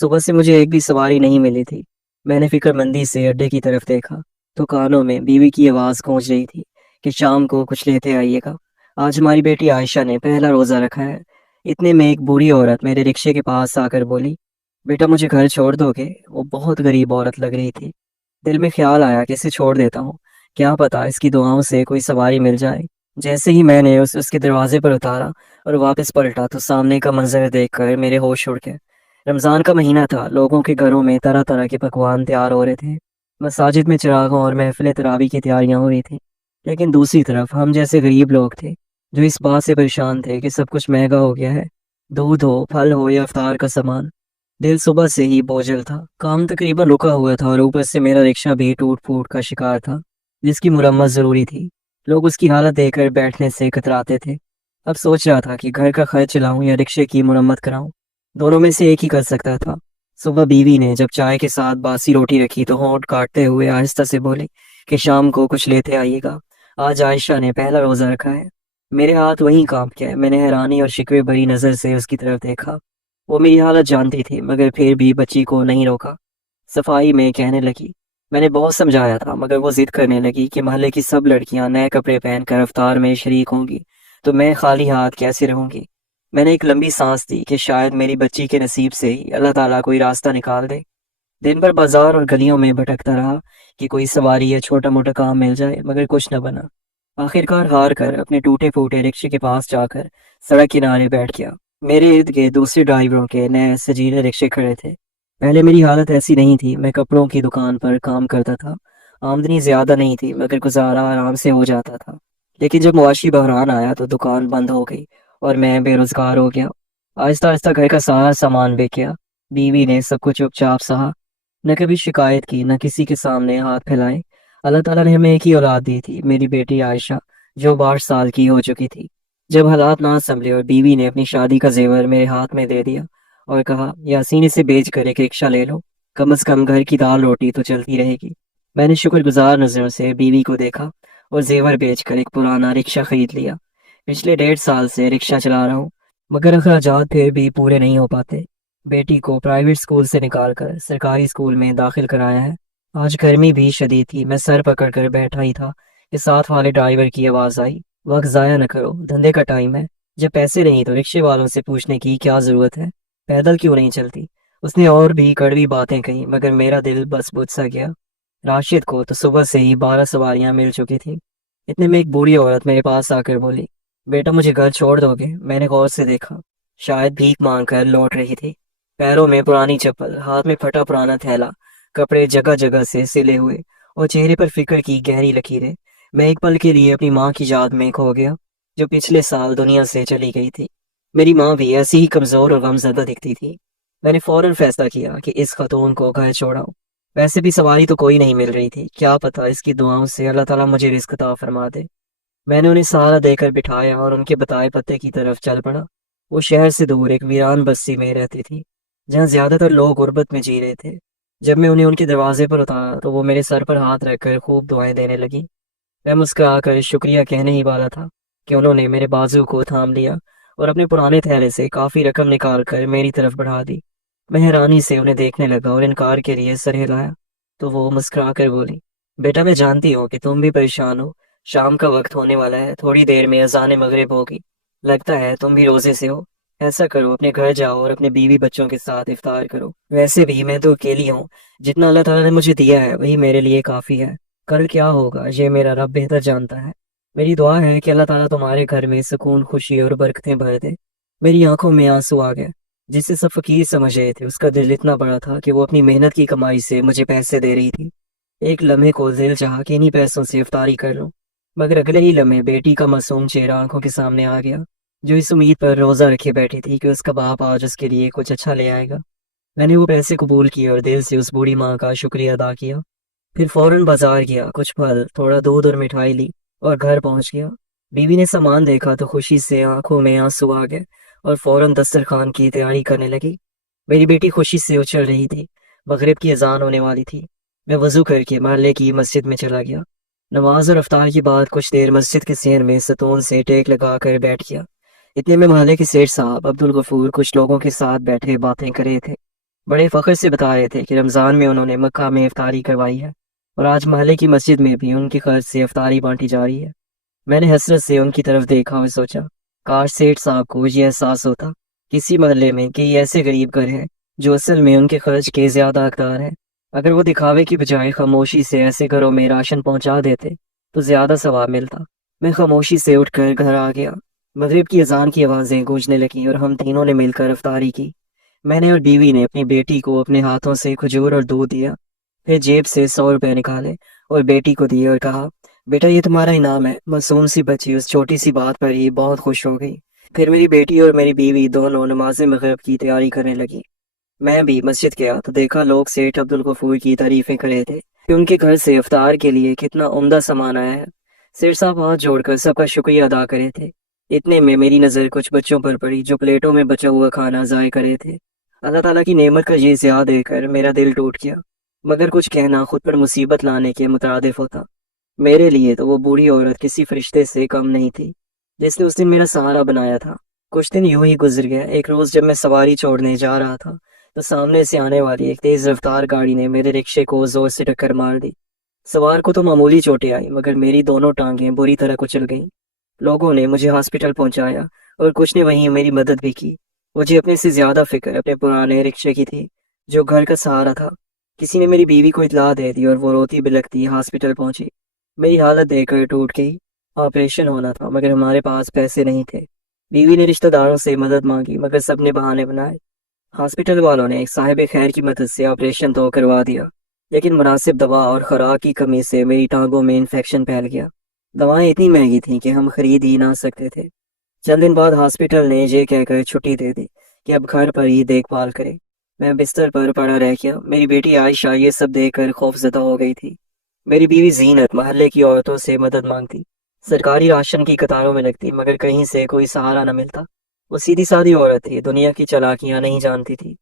صبح سے مجھے ایک بھی سواری نہیں ملی تھی۔ میں نے فکر مندی سے اڈے کی طرف دیکھا تو کانوں میں بیوی کی آواز گونج رہی تھی کہ شام کو کچھ لیتے آئیے گا، آج ہماری بیٹی عائشہ نے پہلا روزہ رکھا ہے۔ اتنے میں ایک بوڑھی عورت میرے رکشے کے پاس آ کر بولی، بیٹا مجھے گھر چھوڑ دو گے؟ وہ بہت غریب عورت لگ رہی تھی۔ دل میں خیال آیا کہ اسے چھوڑ دیتا ہوں، کیا پتا اس کی دعاؤں سے کوئی سواری مل جائے۔ جیسے ہی میں نے اس کے دروازے پر اتارا اور واپس پلٹا تو سامنے کا منظر دیکھ کر میرے ہوش اڑ گئے۔ رمضان کا مہینہ تھا، لوگوں کے گھروں میں طرح طرح کے پکوان تیار ہو رہے تھے، مساجد میں چراغوں اور محفل تراویح کی تیاریاں ہو رہی تھیں۔ لیکن دوسری طرف ہم جیسے غریب لوگ تھے جو اس بات سے پریشان تھے کہ سب کچھ مہنگا ہو گیا ہے، دودھ ہو، پھل ہو یا افطار کا سامان۔ دل صبح سے ہی بوجھل تھا، کام تقریباً رکا ہوا تھا اور اوپر سے میرا رکشہ بھی ٹوٹ پھوٹ کا شکار تھا جس کی مرمت ضروری تھی۔ لوگ اس کی حالت دیکھ کر بیٹھنے سے کتراتے تھے۔ اب سوچ رہا تھا کہ گھر کا خرچ چلاؤں یا رکشے کی مرمت کراؤں، دونوں میں سے ایک ہی کر سکتا تھا۔ صبح بیوی نے جب چائے کے ساتھ باسی روٹی رکھی تو ہونٹ کاٹتے ہوئے آہستہ سے بولی کہ شام کو کچھ لیتے آئیے گا، آج عائشہ نے پہلا روزہ رکھا ہے۔ میرے ہاتھ وہیں کانپ گئے۔ میں نے حیرانی اور شکوے بھری نظر سے اس کی طرف دیکھا۔ وہ میری حالت جانتی تھی مگر پھر بھی بچی کو نہیں روکا۔ صفائی میں کہنے لگی، میں نے بہت سمجھایا تھا مگر وہ ضد کرنے لگی کہ محلے کی سب لڑکیاں نئے کپڑے پہن کر افطار میں شریک ہوں گی تو میں خالی ہاتھ کیسے رہوں گی۔ میں نے ایک لمبی سانس دی کہ شاید میری بچی کے نصیب سے ہی اللہ تعالیٰ کوئی راستہ نکال دے۔ دن بھر بازار اور گلیوں میں بھٹکتا رہا کہ کوئی سواری یا چھوٹا موٹا کام مل جائے مگر کچھ نہ بنا۔ آخرکار ہار کر اپنے ٹوٹے پھوٹے رکشے کے پاس جا کر سڑک کنارے بیٹھ گیا۔ میرے ارد گرد دوسرے ڈرائیوروں کے نئے سجیلے رکشے کھڑے تھے۔ پہلے میری حالت ایسی نہیں تھی، میں کپڑوں کی دکان پر کام کرتا تھا، آمدنی زیادہ نہیں تھی مگر گزارا آرام سے ہو جاتا تھا۔ لیکن جب معاشی بحران آیا تو دکان بند ہو گئی اور میں بے روزگار ہو گیا۔ آہستہ آہستہ گھر کا سارا سامان بک گیا۔ بیوی نے سب کچھ چپ چاپ سہا، نہ کبھی شکایت کی، نہ کسی کے سامنے ہاتھ پھیلائے۔ اللہ تعالیٰ نے ہمیں ایک ہی اولاد دی تھی، میری بیٹی عائشہ، جو 62 سال کی ہو چکی تھی۔ جب حالات نہ سنبھلے اور بیوی نے اپنی شادی کا زیور میرے ہاتھ میں دے دیا اور کہا، یاسین اسے بیچ کر ایک رکشہ لے لو، کم از کم گھر کی دال روٹی تو چلتی رہے گی۔ میں نے شکر گزار نظروں سے بیوی کو دیکھا اور زیور بیچ کر ایک پرانا رکشہ خرید لیا۔ پچھلے 1.5 سال سے رکشہ چلا رہا ہوں مگر اخراجات پھر بھی پورے نہیں ہو پاتے۔ بیٹی کو پرائیویٹ اسکول سے نکال کر سرکاری اسکول میں داخل کرایا ہے۔ آج گرمی بھی شدید تھی، میں سر پکڑ کر بیٹھا ہی تھا کہ ساتھ والے ڈرائیور کی آواز آئی، وقت ضائع نہ کرو، دھندے کا ٹائم ہے، جب پیسے نہیں تو رکشے والوں سے پوچھنے کی کیا ضرورت ہے، پیدل کیوں نہیں چلتی۔ اس نے اور بھی کڑوی باتیں کہیں مگر میرا دل بس بجھ سا گیا۔ راشد کو تو صبح سے ہی 12 سواریاں مل چکی تھیں۔ اتنے میں ایک بوڑھی عورت میرے پاس آ کر بولی، بیٹا مجھے گھر چھوڑ دو گے؟ میں نے غور سے دیکھا، شاید بھیک مانگ کر لوٹ رہی تھی۔ پیروں میں پرانی چپل، ہاتھ میں پھٹا پرانا تھیلا، کپڑے جگہ جگہ سے سلے ہوئے اور چہرے پر فکر کی گہری لکیریں۔ میں ایک پل کے لیے اپنی ماں کی یاد میں کھو گیا جو پچھلے سال دنیا سے چلی گئی تھی۔ میری ماں بھی ایسی ہی کمزور اور غمزدہ دکھتی تھی۔ میں نے فوراً فیصلہ کیا کہ اس خاتون کو گھر چھوڑاؤں۔ ویسے بھی سواری تو کوئی نہیں مل رہی تھی، کیا پتہ اس کی دعاؤں سے اللہ تعالیٰ مجھے رزق عطا فرما دے۔ میں نے انہیں سہارا دے کر بٹھایا اور ان کے بتائے پتے کی طرف چل پڑا۔ وہ شہر سے دور ایک ویران بستی میں رہتی تھی جہاں زیادہ تر لوگ غربت میں جی رہے تھے۔ جب میں انہیں ان کے دروازے پر اتارا تو وہ میرے سر پر ہاتھ رکھ کر خوب دعائیں دینے لگی۔ میں مسکرا کر شکریہ کہنے ہی والا تھا کہ انہوں نے میرے بازو کو تھام لیا اور اپنے پرانے تھیلے سے کافی رقم نکال کر میری طرف بڑھا دی۔ میں حیرانی سے انہیں دیکھنے لگا اور انکار کے لیے سر ہلایا تو وہ مسکرا کر بولی، بیٹا میں جانتی ہوں کہ تم بھی پریشان ہو، شام کا وقت ہونے والا ہے، تھوڑی دیر میں اذان مغرب ہوگی، لگتا ہے تم بھی روزے سے ہو۔ ایسا کرو اپنے گھر جاؤ اور اپنے بیوی بچوں کے ساتھ افطار کرو، ویسے بھی میں تو اکیلی ہوں، جتنا اللہ تعالیٰ نے مجھے دیا ہے وہی میرے لیے کافی ہے، کل کیا ہوگا یہ میرا رب بہتر جانتا ہے۔ میری دعا ہے کہ اللہ تعالیٰ تمہارے گھر میں سکون، خوشی اور برکتیں بھر دے۔ میری آنکھوں میں آنسو آ گئے۔ جسے سب فقیر سمجھ رہے تھے اس کا دل اتنا بڑا تھا کہ وہ اپنی محنت کی کمائی سے مجھے پیسے دے رہی تھی۔ ایک لمحے کو دل چاہا کہ انہی پیسوں سے افطاری کر لوں مگر اگلے ہی لمحے بیٹی کا معصوم چہرہ آنکھوں کے سامنے آ گیا جو اس امید پر روزہ رکھے بیٹھی تھی کہ اس کا باپ آج اس کے لیے کچھ اچھا لے آئے گا۔ میں نے وہ پیسے قبول کیے اور دل سے اس بوڑھی ماں کا شکریہ ادا کیا۔ پھر فوراً بازار گیا، کچھ پھل، تھوڑا دودھ اور مٹھائی لی اور گھر پہنچ گیا۔ بیوی نے سامان دیکھا تو خوشی سے آنکھوں میں آنسو آ گئے اور فوراً دسترخوان کی تیاری کرنے لگی۔ میری بیٹی خوشی سے اچھل رہی تھی۔ مغرب کی اذان ہونے والی تھی۔ میں وضو کر کے محلے کی مسجد میں چلا گیا۔ نماز اور افطار کے بعد کچھ دیر مسجد کے سین میں ستون سے ٹیک لگا کر بیٹھ گیا۔ اتنے میں محلے کے سیٹھ صاحب عبد الغفور کچھ لوگوں کے ساتھ بیٹھے باتیں کر رہے تھے۔ بڑے فخر سے بتا رہے تھے کہ رمضان میں انہوں نے مکہ میں افطاری کروائی ہے اور آج محلے کی مسجد میں بھی ان کی خرچ سے افطاری بانٹی جا رہی ہے۔ میں نے حسرت سے ان کی طرف دیکھا اور سوچا کاش سیٹھ صاحب کو یہ احساس ہوتا۔ کسی محلے میں کئی ایسے غریب گھر ہیں جو اصل میں ان کے خرچ کے زیادہ حقدار ہیں۔ اگر وہ دکھاوے کی بجائے خاموشی سے ایسے گھروں میں راشن پہنچا دیتے تو زیادہ ثواب ملتا۔ میں خاموشی سے اٹھ کر گھر آ گیا۔ مغرب کی اذان کی آوازیں گونجنے لگیں اور ہم تینوں نے مل کر افطاری کی۔ میں نے اور بیوی نے اپنی بیٹی کو اپنے ہاتھوں سے کھجور اور دودھ دیا، پھر جیب سے 100 روپے نکالے اور بیٹی کو دیے اور کہا بیٹا یہ تمہارا انعام ہے۔ معصوم سی بچی اس چھوٹی سی بات پر ہی بہت خوش ہو گئی۔ پھر میری بیٹی اور میری بیوی دونوں نماز مغرب کی تیاری کرنے لگی۔ میں بھی مسجد گیا تو دیکھا لوگ سیٹھ عبدالغفور کی تعریفیں کر رہے تھے کہ ان کے گھر سے افطار کے لیے کتنا عمدہ سامان آیا ہے۔ سیٹھ صاحب ہاتھ جوڑ کر سب کا شکریہ ادا کرے تھے۔ اتنے میں میری نظر کچھ بچوں پر پڑی جو پلیٹوں میں بچا ہوا کھانا ضائع کرے تھے۔ اللہ تعالیٰ کی نعمت کا یہ زیادہ دیکھ کر میرا دل ٹوٹ گیا، مگر کچھ کہنا خود پر مصیبت لانے کے مترادف ہوتا۔ میرے لیے تو وہ بوڑھی عورت کسی فرشتے سے کم نہیں تھی جس نے اس دن میرا سہارا بنایا تھا۔ کچھ دن یوں ہی گزر گیا۔ ایک روز جب میں سواری چھوڑنے جا رہا تھا تو سامنے سے آنے والی ایک تیز رفتار گاڑی نے میرے رکشے کو زور سے ٹکر مار دی۔ سوار کو تو معمولی چوٹیں آئی مگر میری دونوں ٹانگیں بری طرح کچل گئیں۔ لوگوں نے مجھے ہاسپٹل پہنچایا اور کچھ نے وہیں میری مدد بھی کی۔ مجھے اپنے سے زیادہ فکر اپنے پرانے رکشے کی تھی جو گھر کا سہارا تھا۔ کسی نے میری بیوی کو اطلاع دے دی اور وہ روتی بلکتی ہاسپٹل پہنچی۔ میری حالت دیکھ کر ٹوٹ گئی۔ آپریشن ہونا تھا مگر ہمارے پاس پیسے نہیں تھے۔ بیوی نے رشتہ داروں سے مدد مانگی مگر سب نے بہانے بنائے۔ ہاسپٹل والوں نے ایک صاحب خیر کی مدد سے آپریشن تو کروا دیا لیکن مناسب دوا اور خوراک کی کمی سے میری ٹانگوں میں انفیکشن پھیل گیا۔ دوائیں اتنی مہنگی تھیں کہ ہم خرید ہی نہ سکتے تھے۔ چند دن بعد ہاسپٹل نے یہ کہہ کر چھٹی دے دی کہ اب گھر پر ہی دیکھ بھال کرے۔ میں بستر پر پڑا رہ گیا۔ میری بیٹی عائشہ یہ سب دیکھ کر خوف زدہ ہو گئی تھی۔ میری بیوی زینت محلے کی عورتوں سے مدد مانگتی، سرکاری راشن کی قطاروں میں لگتی مگر کہیں سے کوئی سہارا نہ ملتا۔ وہ سیدھی سادی عورت تھی، دنیا کی چالاکیاں نہیں جانتی تھی۔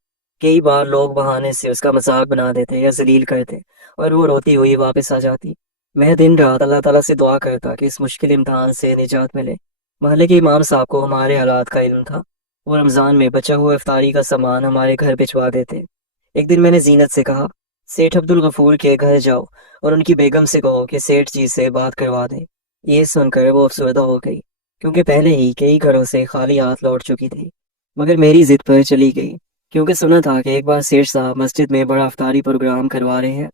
کئی بار لوگ بہانے سے اس کا مذاق بنا دیتے یا ذلیل کرتے اور وہ روتی ہوئی واپس آ جاتی۔ میں دن رات اللہ تعالیٰ سے دعا کرتا کہ اس مشکل امتحان سے نجات ملے۔ محلے کے امام صاحب کو ہمارے حالات کا علم تھا۔ وہ رمضان میں بچا ہوا افطاری کا سامان ہمارے گھر بھجوا دیتے۔ ایک دن میں نے زینت سے کہا سیٹھ عبدالغفور کے گھر جاؤ اور ان کی بیگم سے کہو کہ سیٹھ جی سے بات کروا دیں۔ یہ سن کر وہ افسردہ ہو گئی کیونکہ پہلے ہی کئی گھروں سے خالی ہاتھ لوٹ چکی تھی، مگر میری ضد پر چلی گئی کیونکہ سنا تھا کہ ایک بار سیٹھ صاحب مسجد میں بڑا افطاری پروگرام کروا رہے ہیں۔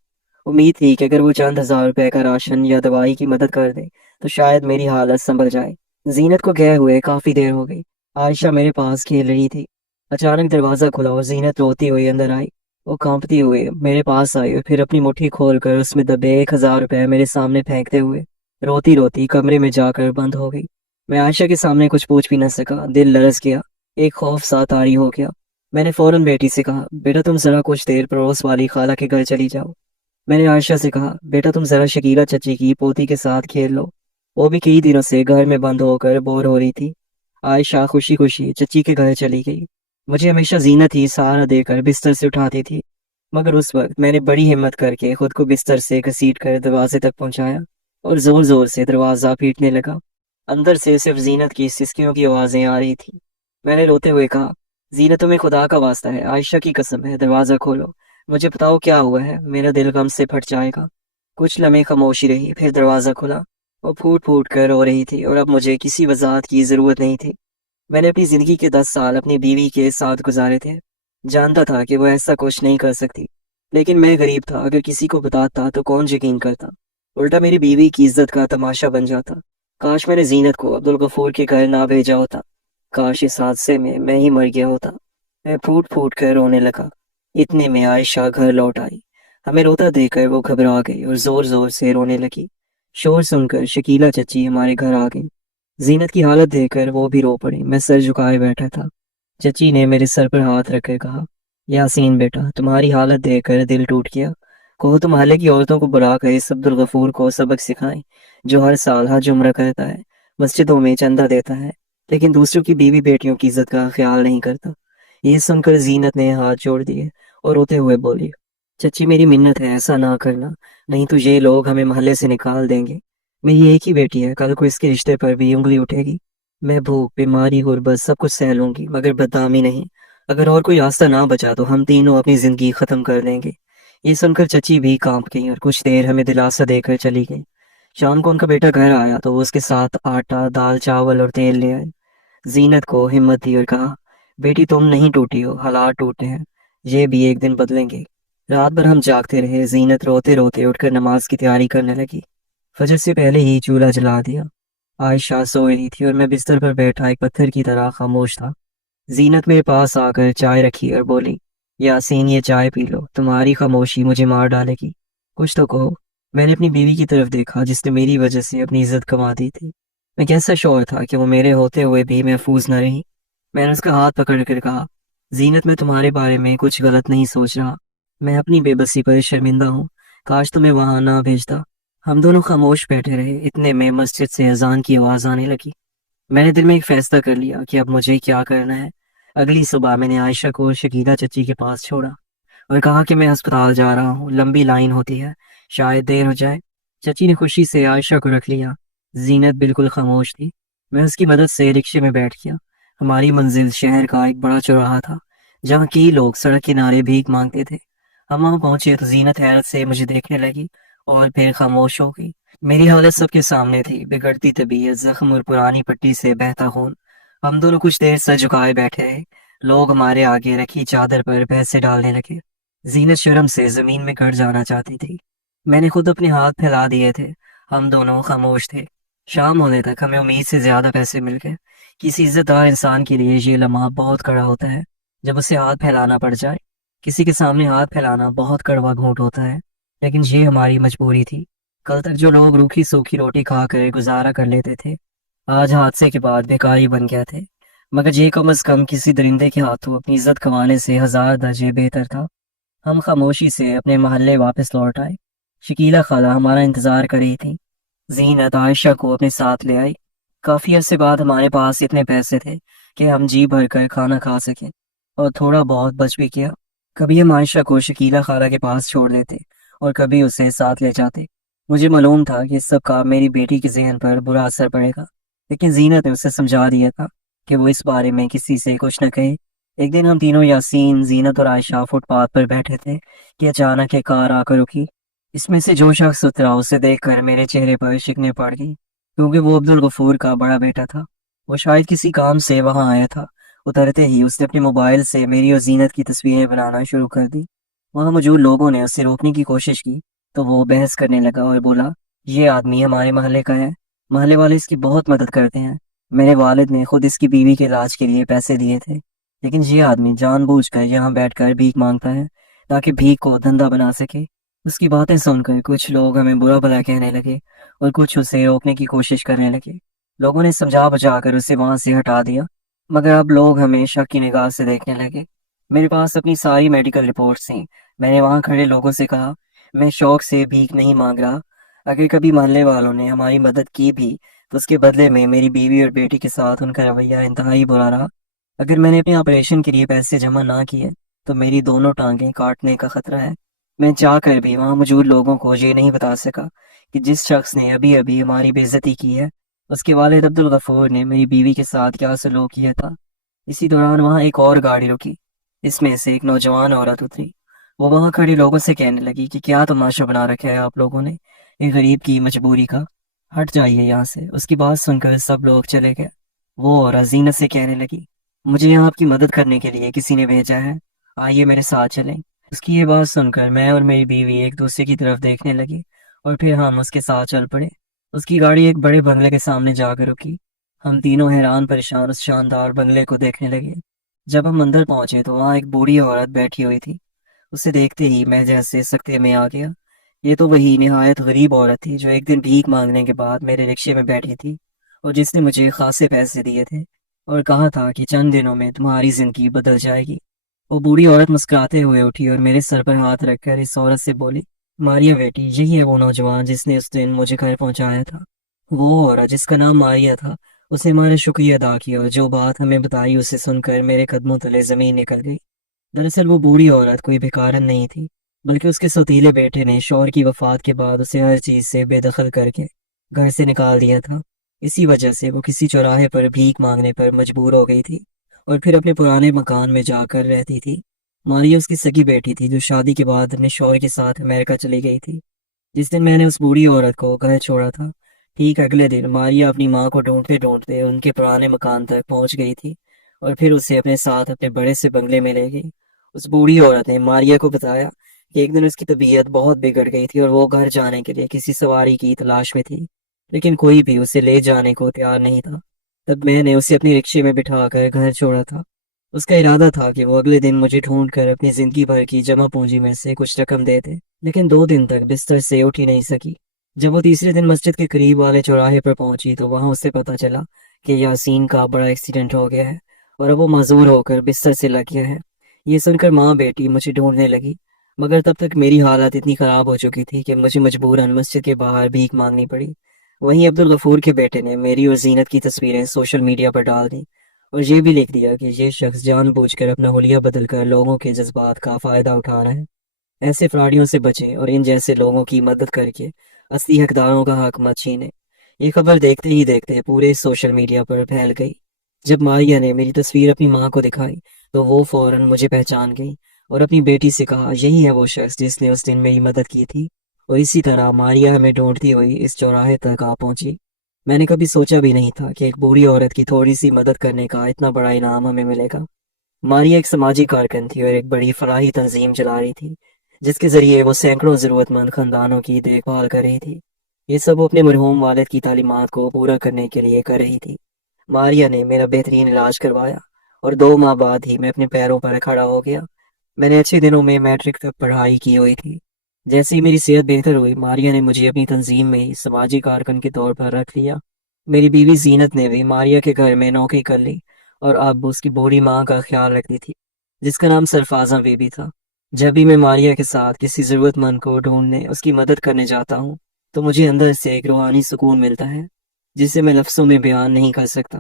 امید تھی کہ اگر وہ چند ہزار روپے کا راشن یا دوائی کی مدد کر دیں تو شاید میری حالت سنبھل جائے۔ زینت کو گئے ہوئے کافی دیر ہو گئی۔ عائشہ میرے پاس کھیل رہی تھی۔ اچانک دروازہ کھلا اور زینت روتی ہوئی اندر آئی۔ وہ کانپتی ہوئے میرے پاس آئی اور پھر اپنی مٹھی کھول کر اس میں دبے 1000 روپے میرے سامنے پھینکتے ہوئے روتی روتی کمرے میں جا کر بند ہو گئی۔ میں عائشہ کے سامنے کچھ پوچھ بھی نہ سکا، دل لرز گیا، ایک خوف سا طاری ہو گیا۔ میں نے فوراً بیٹی سے کہا بیٹا تم ذرا کچھ دیر پڑوس والی خالہ کے گھر چلی جاؤ۔ میں نے عائشہ سے کہا بیٹا تم ذرا شکیلہ چچی کی پوتی کے ساتھ کھیل لو، وہ بھی کئی دنوں سے گھر میں بند ہو کر بور ہو رہی تھی۔ عائشہ خوشی خوشی چچی کے گھر چلی گئی۔ مجھے ہمیشہ زینت ہی سہارا دے کر بستر سے اٹھاتی تھی مگر اس وقت میں نے بڑی ہمت کر کے خود کو بستر سے گھسیٹ کر دروازے تک پہنچایا اور زور زور سے دروازہ پیٹنے لگا۔ اندر سے صرف زینت کی سسکیوں کی آوازیں آ رہی تھی۔ میں نے روتے ہوئے کہا زینت تمہیں خدا کا واسطہ ہے، عائشہ کی قسم ہے، دروازہ کھولو، مجھے بتاؤ کیا ہوا ہے، میرا دل غم سے پھٹ جائے گا۔ کچھ لمحے خاموشی رہی، پھر دروازہ کھلا۔ وہ پھوٹ پھوٹ کر رو رہی تھی اور اب مجھے کسی وضاحت کی ضرورت نہیں تھی۔ میں نے اپنی زندگی کے 10 سال اپنی بیوی کے ساتھ گزارے تھے، جانتا تھا کہ وہ ایسا کچھ نہیں کر سکتی، لیکن میں غریب تھا، اگر کسی کو بتاتا تو کون یقین کرتا، الٹا میری بیوی کی عزت کا تماشا بن جاتا۔ کاش میں نے زینت کو عبدالغفور کے گھر نہ بھیجا ہوتا، کاش اس حادثے میں ہی مر گیا ہوتا۔ میں پھوٹ پھوٹ کر رونے لگا۔ اتنے میں عائشہ گھر لوٹ آئی۔ ہمیں روتا دیکھ کر وہ گھبرا گئی اور زور زور سے رونے لگی۔ شور سن کر شکیلہ چچی ہمارے گھر آ گئی۔ زینت کی حالت دیکھ کر وہ بھی رو پڑی۔ میں سر جھکائے بیٹھا تھا۔ چچی نے میرے سر پر ہاتھ رکھ کر کہا یاسین بیٹا تمہاری حالت دیکھ کر دل ٹوٹ گیا، کہو تو محلے کی عورتوں کو بلا کر اس عبدالغفور کو سبق سکھائیں جو ہر سال حج عمرہ کرتا ہے، مسجدوں میں چندہ دیتا ہے، لیکن دوسروں کی بیوی بیٹیوں کی عزت کا خیال نہیں کرتا۔ یہ سن کر زینت نے ہاتھ جوڑ دیے اور روتے ہوئے بولی چچی میری منت ہے ایسا نہ کرنا، نہیں تو یہ لوگ ہمیں محلے سے نکال دیں گے۔ میری ایک ہی بیٹی ہے، کل کو اس کے رشتے پر بھی انگلی اٹھے گی۔ میں بھوک بیماری غربت سب کچھ سہ لوں گی مگر بدنامی نہیں۔ اگر اور کوئی راستہ نہ بچا تو ہم تینوں اپنی زندگی ختم کر دیں گے۔ یہ سن کر چچی بھی کانپ گئی اور کچھ دیر ہمیں دلاسا دے کر چلی گئی۔ شام کو ان کا بیٹا گھر آیا تو وہ اس کے ساتھ آٹا، دال، چاول اور تیل لے آئے۔ زینت کو ہمت دی اور کہا، بیٹی تم نہیں ٹوٹی ہو، حالات ٹوٹے ہیں، یہ بھی ایک دن بدلیں گے۔ رات بھر ہم جاگتے رہے۔ زینت روتے روتے اٹھ کر نماز کی تیاری کرنے لگی۔ فجر سے پہلے ہی چولہا جلا دیا۔ عائشہ سو رہی تھی اور میں بستر پر بیٹھا ایک پتھر کی طرح خاموش تھا۔ زینت میرے پاس آ کر چائے رکھی اور بولی، یاسین یہ چائے پی لو، تمہاری خاموشی مجھے مار ڈالے گی، کچھ تو کہو۔ میں نے اپنی بیوی کی طرف دیکھا جس نے میری وجہ سے اپنی عزت گنوا دی تھی۔ میں کیسا شوہر تھا کہ وہ میرے ہوتے ہوئے بھی محفوظ نہ رہی۔ میں نے اس کا ہاتھ پکڑ کر کہا، زینت میں تمہارے بارے میں کچھ غلط نہیں سوچ رہا، میں اپنی بے بسی پر شرمندہ ہوں، کاش تمہیں وہاں نہ بھیجتا۔ ہم دونوں خاموش بیٹھے رہے۔ اتنے میں مسجد سے اذان کی آواز آنے لگی۔ میں نے دل میں ایک فیصلہ کر لیا کہ اب مجھے کیا کرنا ہے۔ اگلی صبح میں نے عائشہ کو شکیلا چچی کے پاس چھوڑا اور کہا کہ میں ہسپتال جا رہا ہوں، لمبی لائن ہوتی ہے، شاید دیر ہو جائے۔ چچی نے خوشی سے عائشہ کو رکھ لیا۔ زینت بالکل خاموش تھی۔ میں اس کی مدد سے رکشے میں بیٹھ گیا۔ ہماری منزل شہر کا ایک بڑا چوراہا تھا جہاں کئی لوگ سڑک کنارے بھیک مانگتے تھے۔ ہم وہاں پہنچے تو زینت حیرت سے مجھے دیکھنے لگی اور پھر خاموش ہو گئی۔ میری حالت سب کے سامنے تھی، بگڑتی طبیعت، زخم اور پرانی پٹی سے بہتا خون۔ ہم دونوں کچھ دیر سر جھکائے بیٹھے رہے۔ لوگ ہمارے آگے رکھی چادر پر پیسے ڈالنے لگے۔ زینت شرم سے زمین میں گڑ جانا چاہتی تھی۔ میں نے خود اپنے ہاتھ پھیلا دیے تھے۔ ہم دونوں خاموش تھے۔ شام ہونے تک ہمیں امید سے زیادہ پیسے مل گئے۔ کسی عزت دار انسان کے لیے یہ لمحہ بہت کڑا ہوتا ہے جب اسے ہاتھ پھیلانا پڑ جائے۔ کسی کے سامنے ہاتھ پھیلانا بہت کڑوا گھونٹ ہوتا ہے، لیکن یہ ہماری مجبوری تھی۔ کل تک جو لوگ روکھی سوکھی روٹی کھا کر گزارا کر لیتے تھے، آج حادثے کے بعد بیکاری بن گیا تھے۔ مگر یہ کم از کم کسی درندے کے ہاتھوں اپنی عزت کمانے سے ہزار درجے بہتر تھا۔ ہم خاموشی سے اپنے محلے واپس لوٹ آئے۔ شکیلا خالہ ہمارا انتظار کر رہی تھی۔ زینت عائشہ کو اپنے ساتھ لے آئی۔ کافی عرصے بعد ہمارے پاس اتنے پیسے تھے کہ ہم جی بھر کر کھانا کھا سکیں، اور تھوڑا بہت بچ بھی کیا۔ کبھی ہم عائشہ کو شکیلا خالہ کے پاس چھوڑ دیتے اور کبھی اسے ساتھ لے جاتے۔ مجھے معلوم تھا کہ اس سب کا میری بیٹی کے ذہن پر برا اثر پڑے گا، لیکن زینت نے اسے سمجھا دیا تھا کہ وہ اس بارے میں کسی سے کچھ نہ کہے۔ ایک دن ہم تینوں، یاسین، زینت اور عائشہ، فٹ پاتھ پر بیٹھے تھے کہ اچانک ایک کار آ کر رکی۔ اس میں سے جو شخص اترا اسے دیکھ کر میرے چہرے پر شکنیں پڑ گئی، کیونکہ وہ عبدالغفور کا بڑا بیٹا تھا۔ وہ شاید کسی کام سے وہاں آیا تھا۔ اترتے ہی اس نے اپنے موبائل سے میری اور زینت کی تصویریں بنانا شروع کر دی۔ وہاں موجود لوگوں نے اسے روکنے کی کوشش کی تو وہ بحث کرنے لگا اور بولا، یہ آدمی ہمارے محلے کا ہے، محلے والے اس کی بہت مدد کرتے ہیں، میرے والد نے خود اس کی بیوی کے علاج کے لیے پیسے دیے تھے، لیکن یہ آدمی جان بوجھ کر یہاں بیٹھ کر بھیک مانگتا ہے تاکہ بھیک کو دھندا بنا سکے۔ اس کی باتیں سن کر کچھ لوگ ہمیں برا بھلا کہنے لگے اور کچھ اسے روکنے کی کوشش کرنے لگے۔ لوگوں نے سمجھا بجا کر اسے وہاں سے ہٹا دیا، مگر اب لوگ ہمیں شک کی نگاہ سے دیکھنے لگے۔ میرے پاس اپنی ساری میڈیکل رپورٹس تھیں۔ میں نے وہاں کھڑے لوگوں سے کہا، میں شوق سے بھیک نہیں مانگ رہا، اگر کبھی محلے والوں نے ہماری مدد کی بھی تو اس کے بدلے میں میری بیوی اور بیٹی کے ساتھ ان کا رویہ انتہائی برا رہا۔ اگر میں نے اپنے آپریشن کے لیے پیسے جمع نہ کیے تو میری دونوں ٹانگیں کاٹنے کا خطرہ ہے۔ میں چاہ کر بھی وہاں موجود لوگوں کو یہ نہیں بتا سکا کہ جس شخص نے ابھی ابھی ہماری بے عزتی کی ہے، اس کے والد عبدالغفور نے میری بیوی کے ساتھ کیا سلوک کیا تھا۔ اسی دوران وہاں ایک اور گاڑی رکی۔ اس میں سے ایک نوجوان عورت اتری۔ وہ وہاں کھڑے لوگوں سے کہنے لگی کہ کیا تماشا بنا رکھا ہے آپ لوگوں نے ایک غریب کی مجبوری کا، ہٹ جائیے یہاں سے۔ اس کی بات سن کر سب لوگ چلے گئے۔ وہ عورت زینت سے کہنے لگی، مجھے یہاں آپ کی مدد کرنے کے لیے کسی نے بھیجا ہے، آئیے میرے ساتھ چلیں۔ اس کی یہ بات سن کر میں اور میری بیوی ایک دوسرے کی طرف دیکھنے لگی اور پھر ہم اس کے ساتھ چل پڑے۔ اس کی گاڑی ایک بڑے بنگلے کے سامنے جا کر رکی۔ ہم تینوں حیران پریشان اس شاندار بنگلے کو دیکھنے لگے۔ جب ہم اندر پہنچے تو وہاں ایک بوڑھی عورت بیٹھی ہوئی تھی۔ اسے دیکھتے ہی میں جیسے سکتے میں آ گیا۔ یہ تو وہی نہایت غریب عورت تھی جو ایک دن بھیک مانگنے کے بعد میرے رکشے میں بیٹھی تھی اور جس نے مجھے خاصے پیسے دیے تھے اور کہا تھا کہ چند دنوں میں تمہاری زندگی بدل جائے گی۔ وہ بوڑھی عورت مسکراتے ہوئے اٹھی اور میرے سر پر ہاتھ رکھ کر اس عورت سے بولی، ماریا بیٹی، یہی ہے وہ نوجوان جس نے اس دن مجھے گھر پہنچایا تھا۔ وہ عورت جس کا نام ماریا تھا، اسے ہمارا شکریہ ادا کیا اور جو بات ہمیں بتائی اسے سن کر میرے قدموں تلے زمین نکل گئی۔ دراصل وہ بوڑھی عورت کوئی بھکارن نہیں تھی، بلکہ اس کے سوتیلے بیٹے نے شوہر کی وفات کے بعد اسے ہر چیز سے بے دخل کر کے گھر سے نکال دیا تھا۔ اسی وجہ سے وہ کسی چوراہے پر بھیک مانگنے پر مجبور ہو گئی تھی اور پھر اپنے پرانے مکان میں جا کر رہتی تھی۔ ماریا اس کی سگی بیٹی تھی جو شادی کے بعد اپنے شوہر کے ساتھ امریکہ چلی گئی تھی۔ جس دن میں نے اس بوڑھی عورت کو گھر چھوڑا تھا، ٹھیک اگلے دن ماریا اپنی ماں کو ڈھونڈتے ڈھونڈتے ان کے پرانے مکان تک پہنچ گئی تھی اور پھر اسے اپنے ساتھ اپنے بڑے سے بنگلے میں لے گئی۔ اس بوڑھی عورت نے ماریا کو بتایا کہ ایک دن اس کی طبیعت بہت بگڑ گئی تھی اور وہ گھر جانے کے لیے کسی سواری کی تلاش میں تھی، لیکن کوئی بھی اسے لے جانے کو تیار نہیں تھا۔ تب میں نے اسے اپنی رکشے میں بٹھا کر گھر چھوڑا تھا۔ اس کا ارادہ تھا کہ وہ اگلے دن مجھے ڈھونڈ کر اپنی زندگی بھر کی جمع پونجی میں سے کچھ رقم دے دے، لیکن 2 دن تک بستر سے اٹھ ہی نہیں سکی۔ جب وہ تیسرے دن مسجد کے قریب والے چوراہے پر پہنچی تو وہاں اسے پتہ چلا کہ یاسین کا بڑا ایکسیڈنٹ ہو گیا ہے اور اب وہ معذور ہو کر بستر سے لگ گیا ہے۔ یہ سن کر ماں بیٹی مجھے ڈھونڈنے لگی، مگر تب تک میری حالت اتنی خراب ہو چکی تھی کہ مجھے مجبوراً مسجد کے باہر بھیک مانگنی پڑی۔ وہیں عبدالغفور کے بیٹے نے میری اور زینت کی تصویریں سوشل میڈیا پر ڈال دیں اور یہ بھی لکھ دیا کہ یہ شخص جان بوجھ کر اپنا حلیہ بدل کر لوگوں کے جذبات کا فائدہ اٹھا رہا ہے۔ ایسے فراڈیوں سے بچیں اور ان جیسے لوگوں کی مدد کر کے اصلی حقداروں کا حق مت چھینیں۔ یہ خبر دیکھتے ہی دیکھتے پورے سوشل میڈیا پر پھیل گئی۔ جب ماریا نے میری تصویر اپنی ماں کو دکھائی تو وہ فوراً مجھے پہچان گئی اور اپنی بیٹی سے کہا یہی ہے وہ شخص جس نے اس دن میری مدد کی تھی۔ اور اسی طرح ماریا ہمیں ڈھونڈتی ہوئی اس چوراہے تک آ پہنچی۔ میں نے کبھی سوچا بھی نہیں تھا کہ ایک بوڑھی عورت کی تھوڑی سی مدد کرنے کا اتنا بڑا انعام ہمیں ملے گا۔ ماریا ایک سماجی کارکن تھی اور ایک بڑی فلاحی تنظیم چلا رہی تھی جس کے ذریعے وہ سینکڑوں ضرورت مند خاندانوں کی دیکھ بھال کر رہی تھی۔ یہ سب وہ اپنے مرحوم والد کی تعلیمات کو پورا کرنے کے لیے کر رہی تھی۔ ماریا نے میرا بہترین علاج کروایا اور 2 ماہ بعد ہی میں اپنے پیروں پر کھڑا ہو گیا۔ میں نے اچھے دنوں میں میٹرک تک پڑھائی کی ہوئی تھی۔ جیسے ہی میری صحت بہتر ہوئی، ماریا نے مجھے اپنی تنظیم میں ہی سماجی کارکن کے طور پر رکھ لیا۔ میری بیوی زینت نے بھی ماریا کے گھر میں نوکری کر لی اور اب اس کی بوڑھی ماں کا خیال رکھتی تھی جس کا نام سرفازاں بی بی تھا۔ جب بھی میں ماریا کے ساتھ کسی ضرورت مند کو ڈھونڈنے اس کی مدد کرنے جاتا ہوں تو مجھے اندر سے ایک روحانی سکون ملتا ہے جسے میں لفظوں میں بیان نہیں کر سکتا۔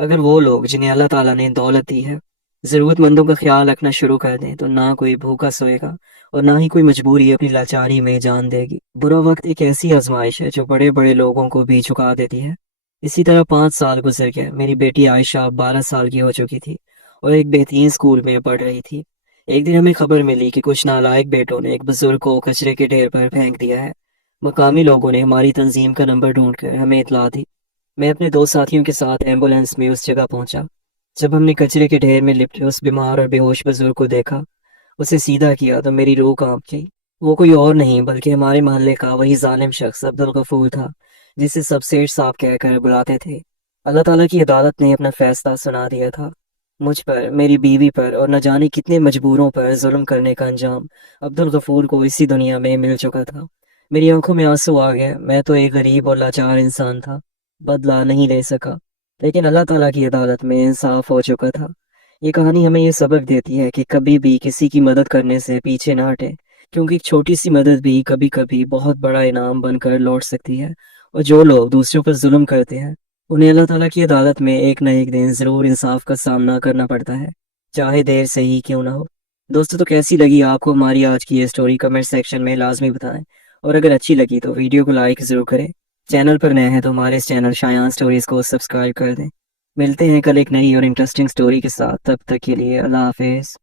اگر وہ لوگ جنہیں اللہ تعالیٰ نے دولت دی ہے ضرورت مندوں کا خیال رکھنا شروع کر دیں تو نہ کوئی بھوکا سوئے گا اور نہ ہی کوئی مجبوری اپنی لاچاری میں جان دے گی۔ برا وقت ایک ایسی آزمائش ہے جو بڑے بڑے لوگوں کو بھی جھکا دیتی ہے۔ اسی طرح 5 سال گزر گئے۔ میری بیٹی عائشہ 12 سال کی ہو چکی تھی اور ایک بہترین اسکول میں پڑھ رہی تھی۔ ایک دن ہمیں خبر ملی کہ کچھ نالائق بیٹوں نے ایک بزرگ کو کچرے کے ڈھیر پر پھینک دیا ہے۔ مقامی لوگوں نے ہماری تنظیم کا نمبر ڈھونڈ کر ہمیں اطلاع دی۔ میں اپنے 2 ساتھیوں کے ساتھ ایمبولینس میں اس جگہ پہنچا۔ جب ہم نے کچرے کے ڈھیر میں لپٹے اس بیمار اور بے ہوش بزرگ کو دیکھا، اسے سیدھا کیا تو میری روح کانپ گئی۔ وہ کوئی اور نہیں بلکہ ہمارے محلے کا وہی ظالم شخص عبدالغفور تھا جسے سب سیٹ صاحب کہہ کر بلاتے تھے۔ اللہ تعالیٰ کی عدالت نے اپنا فیصلہ سنا دیا تھا۔ مجھ پر، میری بیوی پر اور نہ جانے کتنے مجبوروں پر ظلم کرنے کا انجام عبدالغفور کو اسی دنیا میں مل چکا تھا۔ میری آنکھوں میں آنسو آ گئے۔ میں تو ایک غریب اور لاچار انسان تھا، بدلہ نہیں لے سکا، لیکن اللہ تعالیٰ کی عدالت میں انصاف ہو چکا تھا۔ یہ کہانی ہمیں یہ سبق دیتی ہے کہ کبھی بھی کسی کی مدد کرنے سے پیچھے نہ ہٹے، کیونکہ ایک چھوٹی سی مدد بھی کبھی کبھی بہت بڑا انعام بن کر لوٹ سکتی ہے۔ اور جو لوگ دوسروں پر ظلم کرتے ہیں انہیں اللہ تعالیٰ کی عدالت میں ایک نہ ایک دن ضرور انصاف کا سامنا کرنا پڑتا ہے، چاہے دیر سے ہی کیوں نہ ہو۔ دوستو، تو کیسی لگی آپ کو ہماری آج کی یہ سٹوری؟ کمنٹ سیکشن میں لازمی بتائیں، اور اگر اچھی لگی تو ویڈیو کو لائک ضرور کریں۔ چینل پر نئے ہیں تو ہمارے اس چینل شایان سٹوریز کو سبسکرائب کر دیں۔ ملتے ہیں کل ایک نئی اور انٹرسٹنگ سٹوری کے ساتھ، تب تک کے لیے اللہ حافظ۔